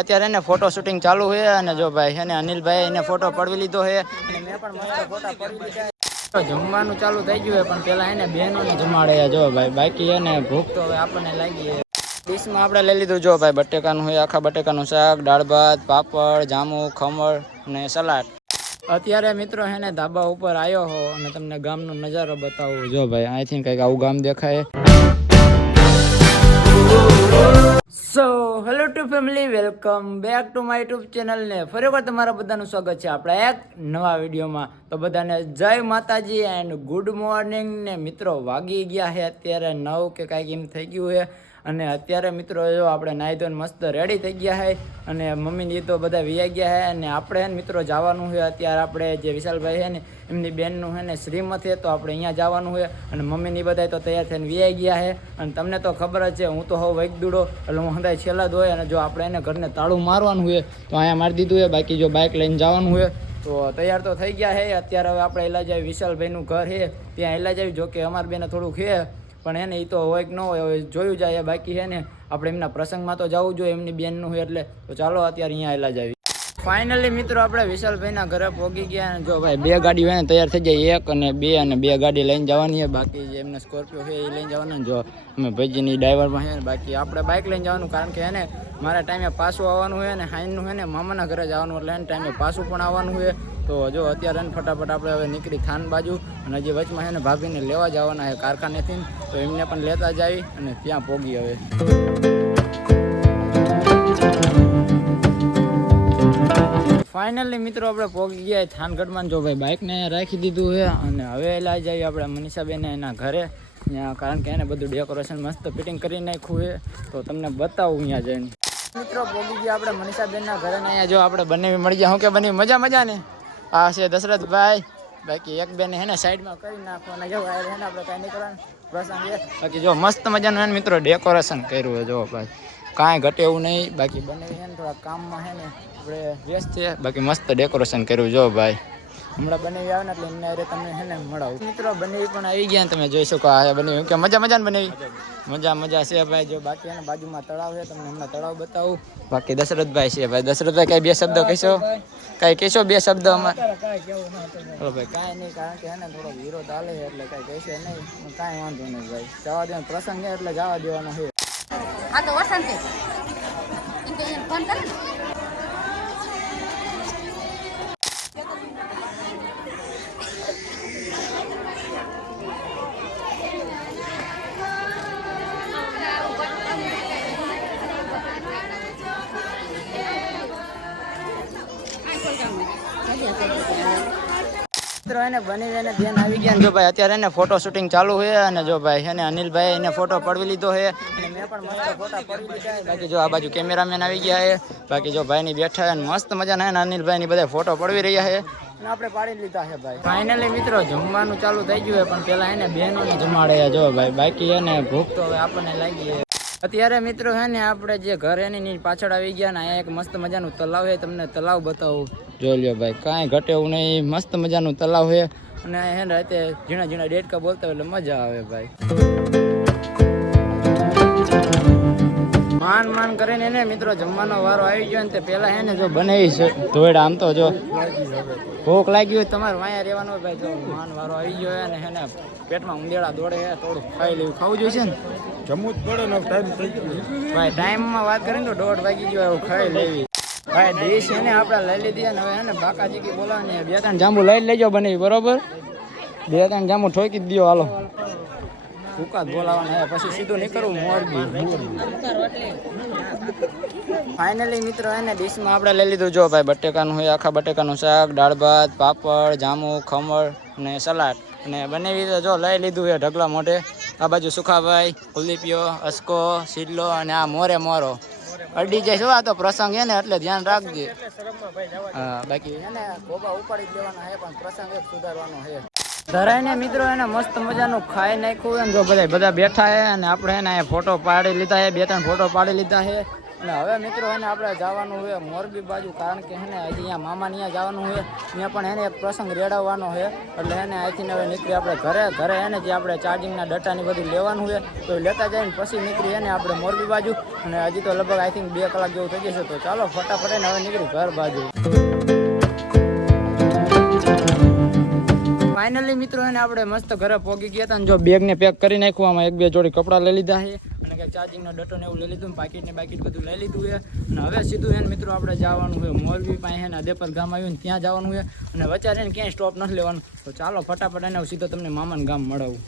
અત્યારે એને photo shooting ચાલુ છે અને જો ભાઈ અને અનિલભાઈ એને ફોટો પડવી લીધો છે. જમવાનું ચાલુ થઈ ગયું પણ પેલા એને બહેનોને જમાડે જો ભાઈ, બાકી એને ભૂખ તો હવે આપણને લાગી ડીશમાં આપણે લઈ લીધું, જો ભાઈ, બટેકાનું હોય આખા બટેકાનું શાક, દાળ ભાત, પાપડ જામુ ખમણ અને સલાડ. અત્યારે મિત્રો હેને ધાબા ઉપર આવ્યો હો અને તમને ગામનો નજારો બતાવું. જો ભાઈ, અહીંથી કંઈક આવું ગામ દેખાય. So hello to family welcome back to my YouTube ચેનલને ફરી વાર તમારા બધાનું સ્વાગત છે આપણા એક નવા વિડીયોમાં. તો બધાને જય માતાજી એન્ડ ગુડ મોર્નિંગ ને મિત્રો વાગી ગયા છે અત્યારે નવ કે કાંઈક એમ થઈ ગયું છે. અને અત્યારે મિત્રો જો આપણે નાહી ધોઈને મસ્ત રેડી થઈ ગયા છે અને મમ્મીને તો બધા વિયા ગયા છે અને આપણે ને મિત્રો જવાનું છે અત્યારે આપણે જે વિશાલભાઈ છે ને એમની બેનનું છે ને શ્રીમત છે તો આપણે અહીંયા જવાનું છે અને મમ્મીની બધા તો તૈયાર થઈને વિયાઈ ગયા છે અને તમને તો ખબર જ છે હું તો હવે વૈક દૂડો એટલે હું હંધાય છેલ્લા જ અને જો આપણે એને ઘરને તાળું મારવાનું હોય તો અહીંયા મારી દીધું હોય બાકી જો બાઇક લઈને જવાનું હોય તો તૈયાર તો થઈ ગયા છે અત્યારે હવે આપણે એલા જાય વિશાલભાઈનું ઘર છે ત્યાં એલા જાવી જો કે અમારી બેને થોડુંક છે પણ એને એ તો હોય કે ન હોય, હવે જોયું જાય બાકી છે ને. આપણે એમના પ્રસંગમાં તો જવું જોઈએ, એમની બેનનું હોય એટલે. તો ચાલો, અત્યારે અહીંયા એલા જાવી ફાઇનલી મિત્રો, આપણે વિશાલભાઈના ઘરે પહોંચી ગયા અને જો ભાઈ બે ગાડી હોય તૈયાર થઈ જાય, એક અને બે અને બે ગાડી લઈને જવાની છે. બાકી જે એમને સ્કોર્પિયો છે એ લઈને જવાના જો અમે ભાઈજીની ડ્રાઈવરમાં છે ને બાકી આપણે બાઇક લઈને જવાનું, કારણ કે એને મારા ટાઈમે પાછું આવવાનું હોય અને હાઈનનું હોય ને મામાના ઘરે જવાનું, એટલે એને ટાઈમે પાછું પણ આવવાનું હોય તો જો અત્યારે એને ફટાફટ આપણે હવે નીકળી થાન બાજુ અને હજી વચમાં છે ને ભાભીને લેવા જવાના છે કારખાનેથી. તો એમને પણ લેતા જાવી અને ત્યાં પોગી હવે. ફાઇનલી મિત્રો આપણે પહોંચી ગયા થાનગઢમાં જો ભાઈ બાઇકને રાખી દીધું છે અને હવે લઈ જઈએ આપણે મનીષાબેન એના ઘરે. કારણ કે એને બધું ડેકોરેશન મસ્ત ફિટિંગ કરી નાખ્યું છે. તો તમને બતાવું અહીંયા જઈને. મિત્રો પહોંચી ગયા આપણે મનીષાબેનના ઘરે અહીંયા જો આપણે બંને મળી ગયા. હું કે બની મજા મજા ને આ છે દશરથભાઈ. બાકી એક બેને એને સાઈડમાં કરી નાખવાના જો આ આપણે કાંઈ નહીં કરવાનું. પ્રસંગ બાકી જો મસ્ત મજાનું એને મિત્રો ડેકોરેશન કર્યું છે, જો ભાઈ. કાંઈ ઘટે એવું નહીં. બાકી બને છે ને થોડા કામમાં છે ને આપણે વ્યસ્ત છે. બાકી મસ્ત ડેકોરેશન કર્યું જો ભાઈ. હમણાં બનેવી આવે ને એટલે એમને અરે તમને છે ને મળાવું. મિત્રો, બનેવી પણ આવી ગયા તમે જોઈ શકો આ બનેવી. કે મજા મજા ને બનેવી? મજા મજા છે ભાઈ. જો બાકી એના બાજુમાં તળાવ છે, તમને હમણાં તળાવ બતાવું. બાકી દશરથભાઈ છે ભાઈ. દશરથભાઈ કઈ બે શબ્દો કહેશો? કઈ કહેશો બે શબ્દો અમારે ચલો ભાઈ, કાંઈ નહીં. કારણ કે એને થોડો વિરોધ હાલે એટલે કાંઈ કહેશે નહીં. કાંઈ વાંધો નહીં ભાઈ. જવા દેવાનો પ્રસંગ છે એટલે જવા દેવાનો છે. આ તો વસંત છે એમ કે એને ફોન કરે ને મિત્રો એને બની એને બેન આવી ગયા જો ભાઈ અત્યારે એને ફોટો શૂટિંગ ચાલુ છે અને જો ભાઈ એને અનિલભાઈ એને ફોટો પડવી લીધો છે. અને મેં પણ મસ્ત ફોટા પડવી લીધા બાકી જો આ બાજુ કેમેરામેન આવી ગયા છે. બાકી જો ભાઈની બેઠા અને મસ્ત મજાના છે ને અનિલભાઈની બધા ફોટો પડવી રહ્યા છે. અને આપણે પાડી લીધા છે ભાઈ. ફાઇનલી મિત્રો જમવાનું ચાલુ થઈ ગયું છે પણ પેલા એને બહેનોને જમાડે જો ભાઈ બાકી એને ભૂખ તો હવે આપણને લાગી અત્યારે મિત્રો છે ને આપણે જે ઘર એની પાછળ આવી ગયા ને એક મસ્ત મજાનું તલાવ છે. તમને તલાવ બતાવું. જોઈ લ્યો ભાઈ, કાંઈ ઘટે એવું નહીં. મસ્ત મજાનું તલાવ છે. અને હે રાતે ઝીણા ઝીણા ડેડકા બોલતા હોય એટલે મજા આવે ભાઈ. માન માન કરીને એને મિત્રો જમવાનો વારો આવી ગયો ને તે પહેલાં હે ને જો બનાવી છે ધોઈડ આમ તો જો. ભૂખ લાગી હોય તમારે વાયા રહેવાનું હોય ભાઈ. જો માન વારો આવી ગયો અને ને હે પેટમાં ઉંદેડા દોડે હે થોડું ખાઈ લેવું ખાવું જોઈશે ને? જમવું જ પડે ને ટાઈમ થઈ ગયો. ભાઈ ટાઈમમાં વાત કરીને તો દોઢ વાગી ગયો એવું ખાઈ લેવી. ભાઈ ડીશ એને આપણે લઈ લીધી અને હવે એને બાકાજી કે બોલાવાની બે ત્રણ જાંબુ લઈ લેજો બને બરોબર? બે ત્રણ જાંબુ ઠોકી જ દો હાલો. ભૂકા બોલાવાના પછી સીધું નીકળવું મોરબી. ફાઇનલી મિત્રો એને ડીશમાં આપણે લઈ લીધું. જો ભાઈ, બટેકાનું હોય, આખા બટેકાનું શાક, દાળ ભાત, પાપડ, જામુ, ખમણ ને સલાડ. અને બંને રીતે જો લઈ લીધું છે ઢગલા મોઢે. આ બાજુ સુખાભાઈ કુલદીપિયો અસકો સિડલો અને આ મોરે મોરો. અડી જાય શું તો પ્રસંગ છે ને, એટલે ધ્યાન રાખજે. હા, બાકી એને ગોબા ઉપાડી દેવાના છે, પણ પ્રસંગ એક સુધારવાનો છે. ધરાઈને મિત્રો એને મસ્ત મજાનું ખાઈ નાખ્યું એમ જો બધા બધા બેઠા છે અને આપણે એને ફોટો પાડી લીધા છે, બે ત્રણ ફોટો પાડી લીધા છે. અને હવે મિત્રો એને આપણે જવાનું હોય મોરબી બાજુ, કારણ કે એને હજી અહીંયા મામાને ત્યાં જવાનું હોય ત્યાં પણ એને એક પ્રસંગ રેડાવવાનો છે. એટલે એને અહીંથી હવે નીકળી આપણે ઘરે ઘરે એને જે આપણે ચાર્જિંગના ડટાની બધું લેવાનું હોય તો લેતા જઈને પછી નીકળી એને આપણે મોરબી બાજુ. અને હજી તો લગભગ આઈ થિંક બે કલાક જેવું થઈ જશે, તો ચાલો ફટાફટ એને હવે નીકળી ઘર બાજુ. ફાઇનલી મિત્રો એને આપણે મસ્ત ઘરે પહોંચી ગયા હતા અને જો બેગને પેક કરી નાખ્યું, આમાં એક બે જોડી કપડાં લઈ લીધા છે. અને કંઈક ચાર્જિંગનો ડટો ને એવું લઈ લીધું પાકીટ ને બાકીટ બધું લઈ લીધું છે. અને હવે સીધું એને મિત્રો આપણે જવાનું હોય મોરબી પાસે એને દેપર ગામ આવ્યું ને ત્યાં જવાનું છે. અને વચારે એને ક્યાંય સ્ટોપ નથી લેવાનું. તો ચાલો ફટાફટ એને સીધો તમને મામાને ગામ મળાવું.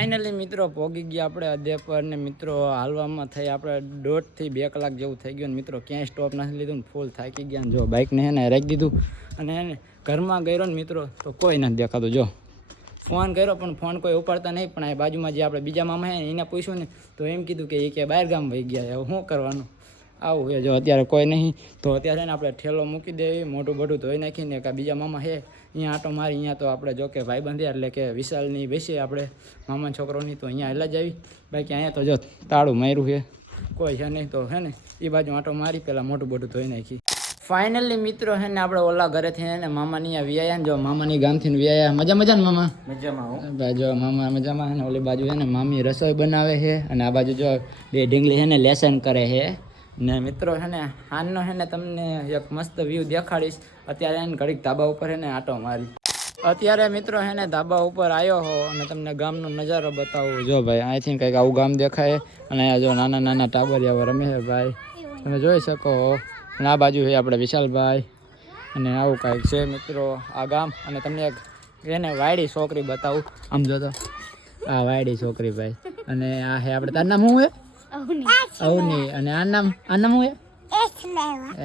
ફાઇનલી મિત્રો, પોગી ગયા આપણે અધ્યાપર ને મિત્રો, હાલવામાં થઈ આપણે દોઢથી બે કલાક જેવું થઈ ગયું ને મિત્રો ક્યાંય સ્ટોપ નથી લીધું ને ફૂલ થાકી ગયા ને જો બાઇકને એને રાખી દીધું અને એને ઘરમાં ગયો ને મિત્રો, તો કોઈ નથી દેખાતું, જો ફોન કર્યો પણ ફોન કોઈ ઉપાડતા નહીં, પણ આ બાજુમાં જે આપણે બીજા મામા એને પૂછ્યું ને, તો એમ કીધું કે એ કે બહાર ગામ વહી ગયા. હવે શું કરવાનું આવું છે. જો અત્યારે કોઈ નહીં તો અત્યારે ને આપણે ઠેલો મૂકી દેવી મોટું બધું ધોઈ નાખીને કાં બીજા મામા છે અહીંયા આટો મારી અહીંયા તો આપણે જો કે ભાઈ બંધ્યા એટલે કે વિશાલની બેસીએ આપણે મામા છોકરોની તો અહીંયા એટલે જ આવી. બાકી અહીંયા તો જો તાળું માર્યું છે. કોઈ છે નહીં તો હે ને એ બાજુ આટો મારી પહેલાં મોટું બધું ધોઈ નાખી. ફાઇનલી મિત્રો હે ને આપણે ઓલા ઘરેથી હે ને મામાની અહીંયા વ્યાયા ને જો મામાની ગામથી વ્યાયા મજા મજા ને મામા? મજામાં જો મામા મજામાં ને ઓલી બાજુ હે ને મામી રસોઈ બનાવે છે અને આ બાજુ જો બે ઢીંગલી છે ને લેસન કરે છે. ને મિત્રો છે ને હાનનો છે ને તમને એક મસ્ત વ્યૂ દેખાડીશ. અત્યારે એને ઘડીક ધાબા ઉપર છે ને આટો મારી. અત્યારે મિત્રો છે ને ધાબા ઉપર આવ્યો હો અને તમને ગામનો નજારો બતાવું. જો ભાઈ, અહીંથી કંઈક આવું ગામ દેખાય અને અહીંયા જો નાના નાના ટાબરિયા રમે છે ભાઈ. તમે જોઈ શકો અને આ બાજુ છે આપણે વિશાલભાઈ. અને આવું કાંઈક છે મિત્રો આ ગામ. અને તમને એક એને વાયડી છોકરી બતાવું. આમ જો તો. આ વાયડી છોકરી ભાઈ. અને આ હે આપણે તારું નામ શું હે? અવની. અને આ નામ આ નામ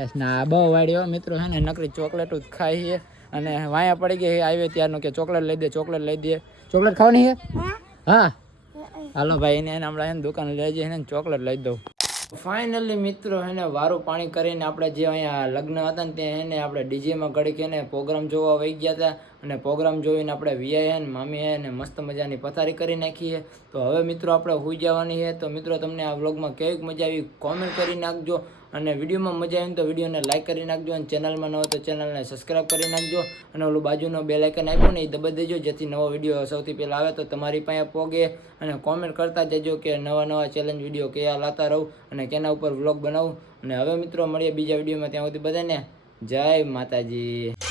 એસ ના બહુ વાડ્યો મિત્રો છે ને નકરી ચોકલેટ જ ખાઈ છે. અને વાયા પડી ગઈ આવે ત્યારનું કે ચોકલેટ લઈ દે ચોકલેટ લઈ દે. ચોકલેટ ખાવાની છે? હા. હાલો ભાઈ એને હમણાં એને દુકાન લઈ જઈએ એને ચોકલેટ લઈ દઉં. ફાઇનલી મિત્રો એને વારું પાણી કરીને આપણે જે અહીંયા લગ્ન હતા ને ત્યાં એને આપણે ડીજેમાં ઘડીક એને પ્રોગ્રામ જોવા વહી ગયા હતા. અને પ્રોગ્રામ જોઈને આપણે વીઆઈ ને, મામી ને, મસ્ત મજાની પથારી કરી નાખીએ તો હવે, મિત્રો, આપણે હોઈ જવાની છે. તો મિત્રો, તમને આ વ્લોગમાં કેવી મજા આવી કોમેન્ટ કરી નાખજો. અને વિડીયોમાં મજા આવી તો વિડીયોને લાઇક કરી નાખજો અને ચેનલમાં ન હોય તો ચેનલને સબસ્ક્રાઈબ કરી નાખજો અને ઓલું બાજુનો બે લાઇકન આપ્યું ને એ દબાઈ દેજો, જેથી નવો વીડિયો સૌથી પહેલાં આવે તો તમારી પાસે પોગે અને કોમેન્ટ કરતા જજો કે નવા નવા ચેલેન્જ વીડિયો કયા લાતા રહું અને કેના ઉપર વ્લોગ બનાવું. અને હવે મિત્રો, મળીએ બીજા વિડીયોમાં. ત્યાં સુધી બધાને જય માતાજી.